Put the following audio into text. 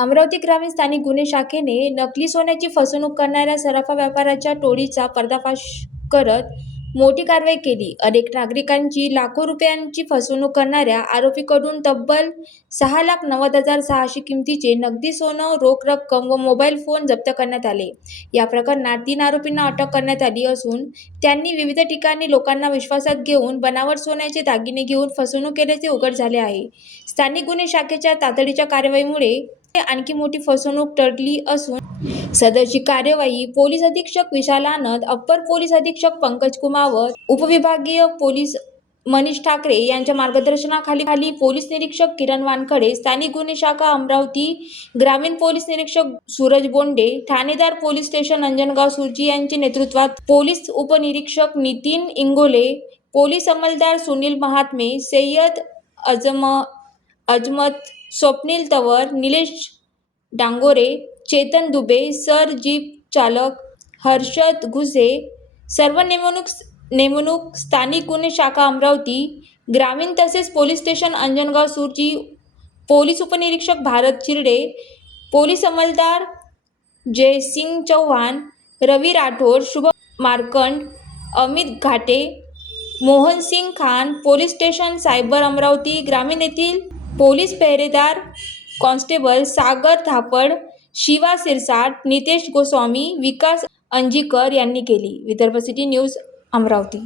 अमरावती ग्रामीण स्थानिक गुन्हे शाखेने नकली सोन्याची फसवणूक करणाऱ्या सराफा व्यापाऱ्याच्या टोळीचा पर्दाफाश करत मोठी कारवाई केली. अनेक नागरिकांची लाखो रुपयांची फसवणूक करणाऱ्या आरोपीकडून तब्बल 6,90,600 किमतीचे नगदी सोनं, रोख रक्कम व मोबाईल फोन जप्त करण्यात आले. या प्रकरणात 3 आरोपींना अटक करण्यात आली असून त्यांनी विविध ठिकाणी लोकांना विश्वासात घेऊन बनावट सोन्याचे दागिने घेऊन फसवणूक केल्याचे उघड झाले आहे. स्थानिक गुन्हे शाखेच्या तातडीच्या कारवाईमुळे आणखी मोठी फसवणूक टळली असून सदरची कार्यवाही पोलीस अधीक्षक विशाल आनंद, अप्पर पोलीस अधीक्षक पंकज कुमावत, उपविभागीय पोलीस मनीष ठाकरे यांच्या मार्गदर्शनाखाली पोलीस निरीक्षक किरण वानखडे, स्थानिक गुन्हे शाखा अमरावती, ग्रामीण पोलीस निरीक्षक सूरज बोंडे, ठाणेदार पोलीस स्टेशन अंजनगाव सुर्जी यांच्या नेतृत्वात पोलीस उपनिरीक्षक नितीन इंगोले, पोलीस अंमलदार सुनील महात्मे, सय्यद अजमत, स्वप्नील तंवर, निलेश डांगोरे, चेतन दुबे, सर जीप चालक हर्षद घुसे सर्व नेमणूक स्थानिक गुन्हे शाखा अमरावती ग्रामीण तसेच police station Anjangaon Surji, police उपनिरीक्षक भारत चिरडे, पोलीस अंमलदार Jaysingh Chauhan, Ravi Rathod, Shubh Markand, Amit Ghate, Mohansingh Khan, police station cyber Amravati ग्रामीण येथील पोलीस पहरेदार कॉन्स्टेबल सागर धापड, शिवा सिरसाट, नितेश गोस्वामी, विकास अंजीकर यांनी केली. Vidarbha city news Amravati.